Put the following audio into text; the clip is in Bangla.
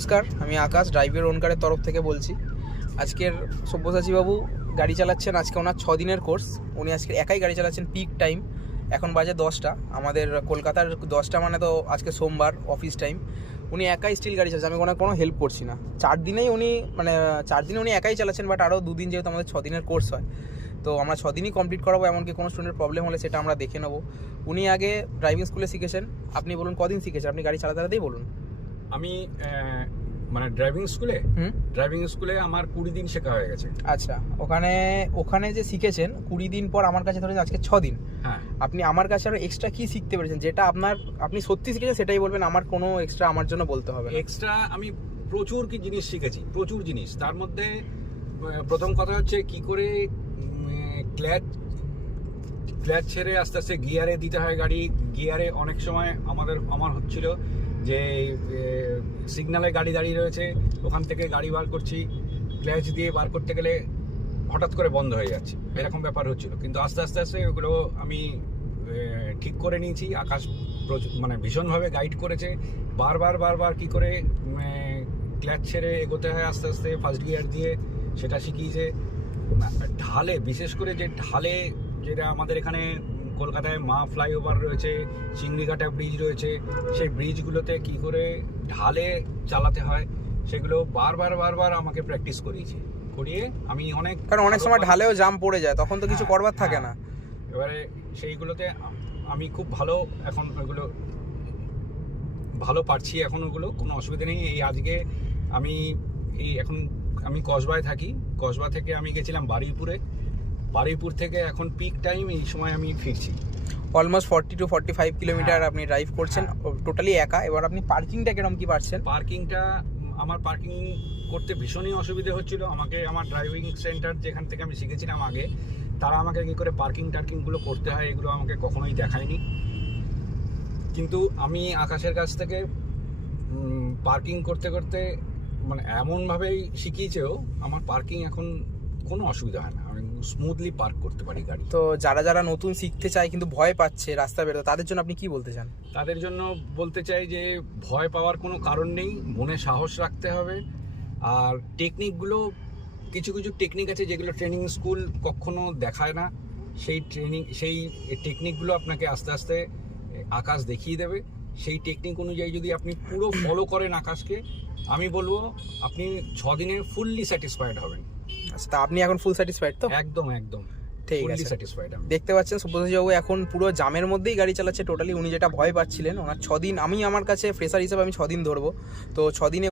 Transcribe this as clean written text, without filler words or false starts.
নমস্কার, আমি আকাশ ড্রাইভের ওনকারের তরফ থেকে বলছি। আজকের সব্যসাচী বাবু গাড়ি চালাচ্ছেন, আজকে ওনার 6 দিনের কোর্স। উনি আজকে একাই গাড়ি চালাচ্ছেন পিক টাইম। এখন বাজে 10টা, আমাদের কলকাতার 10টা মানে তো আজকে সোমবার অফিস টাইম। উনি একাই স্টিল গাড়ি চালাচ্ছেন, আমি কোনো হেল্প করছি না। 4 দিনে উনি একাই চালাচ্ছেন, বাট আরও 2 দিন যেহেতু আমাদের 6 দিনের কোর্স হয়, তো আমরা 6 দিনই কমপ্লিট করাবো। এমনকি কোনো স্টুডেন্টের প্রবলেম হলে সেটা আমরা দেখে নেবো। উনি আগে ড্রাইভিং স্কুলে শিখেছেন। আপনি বলুন কদিন শিখেছেন? আপনি গাড়ি চালাতেই বলুন। আমি মানে ড্রাইভিং স্কুলে আমার 20 দিন শেখা হয়ে গেছে। আচ্ছা, ওখানে যে শিখেছেন 20 দিন পর আমার কাছে ধরে আজকে 6 দিন। হ্যাঁ, আপনি আমার কাছে আরো এক্সট্রা কি শিখতে পেরেছেন, যেটা আপনি সত্যি শিখেছেন সেটাই বলবেন, আমার কোনো এক্সট্রা আমার জন্য বলতে হবে না। এক্সট্রা আমি প্রচুর কি জিনিস শিখেছি, প্রচুর জিনিস। তার মধ্যে প্রথম কথা হচ্ছে কি করে ক্ল্যাচ ছেড়ে আস্তে আস্তে গিয়ারে দিতে হয় গাড়ি। গিয়ারে অনেক সময় আমার হচ্ছিল যে সিগন্যালে গাড়ি দাঁড়িয়ে রয়েছে, ওখান থেকে গাড়ি বার করছি, ক্ল্যাচ দিয়ে বার করতে গেলে হঠাৎ করে বন্ধ হয়ে যাচ্ছে, এরকম ব্যাপার হচ্ছিল। কিন্তু আস্তে আস্তে ওগুলো আমি ঠিক করে নিয়েছি। আকাশ মানে ভীষণভাবে গাইড করেছে, বারবার কি করে ক্ল্যাচ ছেড়ে এগোতে হয় আস্তে আস্তে ফার্স্ট গিয়ার দিয়ে, সেটা শিখিয়েছে। ঢালে, বিশেষ করে যে ঢালে, যেটা আমাদের এখানে কলকাতায় মা ফ্লাইওভার রয়েছে, চিংড়িঘাটা ব্রিজ রয়েছে, সেই ব্রিজগুলোতে কি করে ঢালে চালাতে হয় সেগুলো বারবার আমাকে প্র্যাকটিস করিয়ে আমি কারণ অনেক সময় ঢালেও জাম পড়ে যায়, তখন তো কিছু করবার থাকে না। এবারে সেইগুলোতে আমি খুব ভালো, এখন ওগুলো ভালো পারছি, এখন ওগুলো কোনো অসুবিধা নেই। এই আজকে আমি কসবায় থাকি, কসবা থেকে আমি গেছিলাম বারুইপুর থেকে এখন পিক টাইম এই সময় আমি ফিরছি। অলমোস্ট 40 to 45 কিলোমিটার আপনি ড্রাইভ করছেন টোটালি একা। এবার আপনি পার্কিংটা কিরকম কি পারছেন? আমার পার্কিং করতে ভীষণই অসুবিধে হচ্ছিল। আমাকে আমার ড্রাইভিং সেন্টার যেখান থেকে আমি শিখেছিলাম আগে, তারা আমাকে কি করে পার্কিংগুলো করতে হয় এগুলো আমাকে কখনোই দেখায়নি। কিন্তু আমি আকাশের কাছ থেকে পার্কিং করতে মানে এমনভাবেই শিখিয়েছেও আমার পার্কিং এখন কোনো অসুবিধা হয় না, আমি স্মুথলি পার্ক করতে পারি গাড়ি। তো যারা নতুন শিখতে চায় কিন্তু ভয় পাচ্ছে রাস্তা বেরোতে, তাদের জন্য আপনি কি বলতে চান? তাদের জন্য বলতে চাই যে ভয় পাওয়ার কোনো কারণ নেই, মনে সাহস রাখতে হবে। আর কিছু টেকনিক আছে যেগুলো ট্রেনিং স্কুল কখনো দেখায় না। সেই টেকনিকগুলো আপনাকে আস্তে আস্তে আকাশ দেখিয়ে দেবে। সেই টেকনিক অনুযায়ী যদি আপনি পুরো ফলো করেন আকাশকে, আমি বলবো আপনি 6 দিনে ফুললি স্যাটিসফাইড হবেন। আচ্ছা, তা আপনি এখন ফুল স্যাটিসফাইড তো? একদম ঠিক আছে, স্যাটিসফাইড। দেখতে পাচ্ছেন সব্যসাচী বাবু এখন পুরো জামের মধ্যেই গাড়ি চালাচ্ছে টোটালি। উনি যেটা ভয় পাচ্ছিলেন, ওনার 6 দিন, আমার কাছে ফ্রেশার হিসেবে আমি 6 দিন ধরবো। তো 6 দিনে